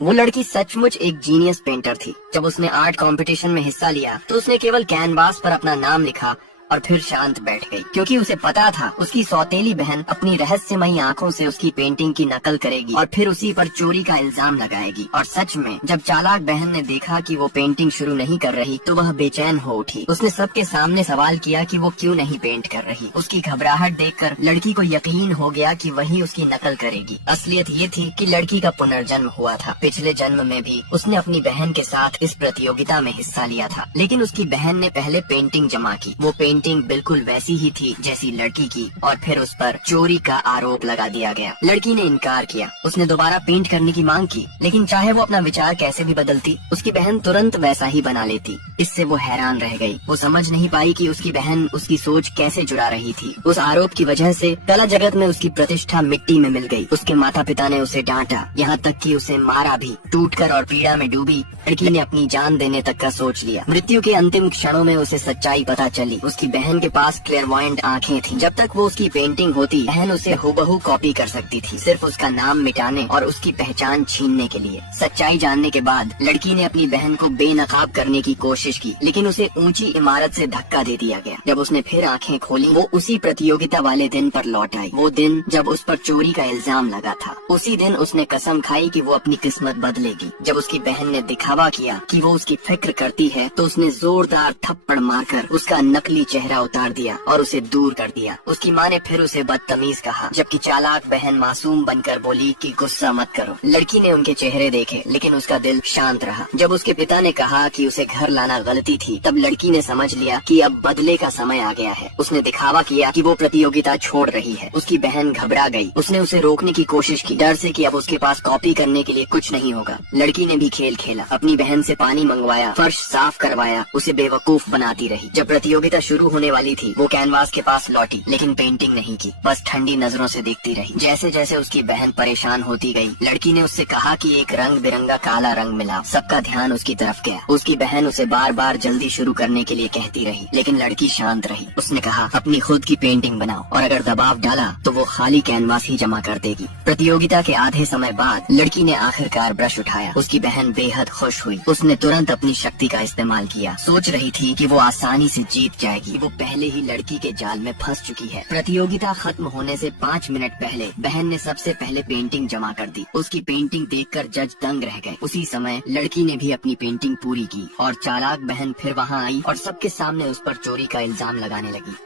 वो लड़की सचमुच एक जीनियस पेंटर थी। जब उसने आर्ट कंपटीशन में हिस्सा लिया तो उसने केवल कैनवास पर अपना नाम लिखा और फिर शांत बैठ गई, क्योंकि उसे पता था उसकी सौतेली बहन अपनी रहस्यमयी आंखों से उसकी पेंटिंग की नकल करेगी और फिर उसी पर चोरी का इल्जाम लगाएगी। और सच में जब चालाक बहन ने देखा कि वो पेंटिंग शुरू नहीं कर रही तो वह बेचैन हो उठी। उसने सबके सामने सवाल किया कि वो क्यों नहीं पेंट कर रही। उसकी घबराहट देखकर लड़की को यकीन हो गया कि वही उसकी नकल करेगी। असलियत ये थी कि लड़की का पुनर्जन्म हुआ था। पिछले जन्म में भी उसने अपनी बहन के साथ इस प्रतियोगिता में हिस्सा लिया था, लेकिन उसकी बहन ने पहले पेंटिंग जमा की। वो पेंटिंग बिल्कुल वैसी ही थी जैसी लड़की की, और फिर उस पर चोरी का आरोप लगा दिया गया। लड़की ने इनकार किया। उसने दोबारा पेंट करने की मांग की, लेकिन चाहे वो अपना विचार कैसे भी बदलती, उसकी बहन तुरंत वैसा ही बना लेती। इससे वो हैरान रह गई। वो समझ नहीं पाई कि उसकी बहन उसकी सोच कैसे जुड़ा रही थी। उस आरोप की वजह से कला जगत में उसकी प्रतिष्ठा मिट्टी में मिल गई। उसके माता पिता ने उसे डांटा, यहाँ तक कि उसे मारा भी। टूटकर और पीड़ा में डूबी लड़की ने अपनी जान देने तक का सोच लिया। मृत्यु के अंतिम क्षणों में उसे सच्चाई पता चली। उसकी बहन के पास क्लेयरवॉयंट आंखें थीं। जब तक वो उसकी पेंटिंग होती, बहन उसे हूबहू कॉपी कर सकती थी, सिर्फ उसका नाम मिटाने और उसकी पहचान छीनने के लिए। सच्चाई जानने के बाद लड़की ने अपनी बहन को बेनकाब करने की कोशिश की, लेकिन उसे ऊंची इमारत से धक्का दे दिया गया। जब उसने फिर आंखें खोली, वो उसी प्रतियोगिता वाले दिन पर लौट आई। वो दिन जब उस पर चोरी का इल्जाम लगा था। उसी दिन उसने कसम खाई कि वो अपनी किस्मत बदलेगी। जब उसकी बहन ने दिखावा किया कि वो उसकी फिक्र करती है, तो उसने जोरदार थप्पड़ मारकर उसका नकली चेहरा उतार दिया और उसे दूर कर दिया। उसकी माँ ने फिर उसे बदतमीज कहा, जबकि चालाक बहन मासूम बनकर बोली कि गुस्सा मत करो। लड़की ने उनके चेहरे देखे, लेकिन उसका दिल शांत रहा। जब उसके पिता ने कहा कि उसे घर लाना गलती थी, तब लड़की ने समझ लिया कि अब बदले का समय आ गया है। उसने दिखावा किया कि वो प्रतियोगिता छोड़ रही है। उसकी बहन घबरा गई। उसने उसे रोकने की कोशिश की, डर से कि अब उसके पास कॉपी करने के लिए कुछ नहीं होगा। लड़की ने भी खेल खेला, अपनी बहन से पानी मंगवाया, फर्श साफ करवाया, उसे बेवकूफ बनाती रही। जब प्रतियोगिता शुरू होने वाली थी, वो कैनवास के पास लौटी, लेकिन पेंटिंग नहीं की, बस ठंडी नजरों से देखती रही। जैसे जैसे उसकी बहन परेशान होती गई, लड़की ने उससे कहा कि एक रंग बिरंगा काला रंग मिला। सबका ध्यान उसकी तरफ गया। उसकी बहन उसे बार बार जल्दी शुरू करने के लिए कहती रही, लेकिन लड़की शांत रही। उसने कहा, अपनी खुद की पेंटिंग बनाओ, और अगर दबाव डाला तो वो खाली कैनवास ही जमा कर देगी। प्रतियोगिता के आधे समय बाद लड़की ने आखिरकार ब्रश उठाया। उसकी बहन बेहद खुश हुई। उसने तुरंत अपनी शक्ति का इस्तेमाल किया। सोच रही थी कि वो आसानी से जीत जाएगी। वो पहले ही लड़की के जाल में फंस चुकी है। प्रतियोगिता खत्म होने से 5 मिनट पहले बहन ने सबसे पहले पेंटिंग जमा कर दी। उसकी पेंटिंग देखकर जज दंग रह गए। उसी समय लड़की ने भी अपनी पेंटिंग पूरी की और चालाक बहन फिर वहाँ आई और सबके सामने उस पर चोरी का इल्जाम लगाने लगी।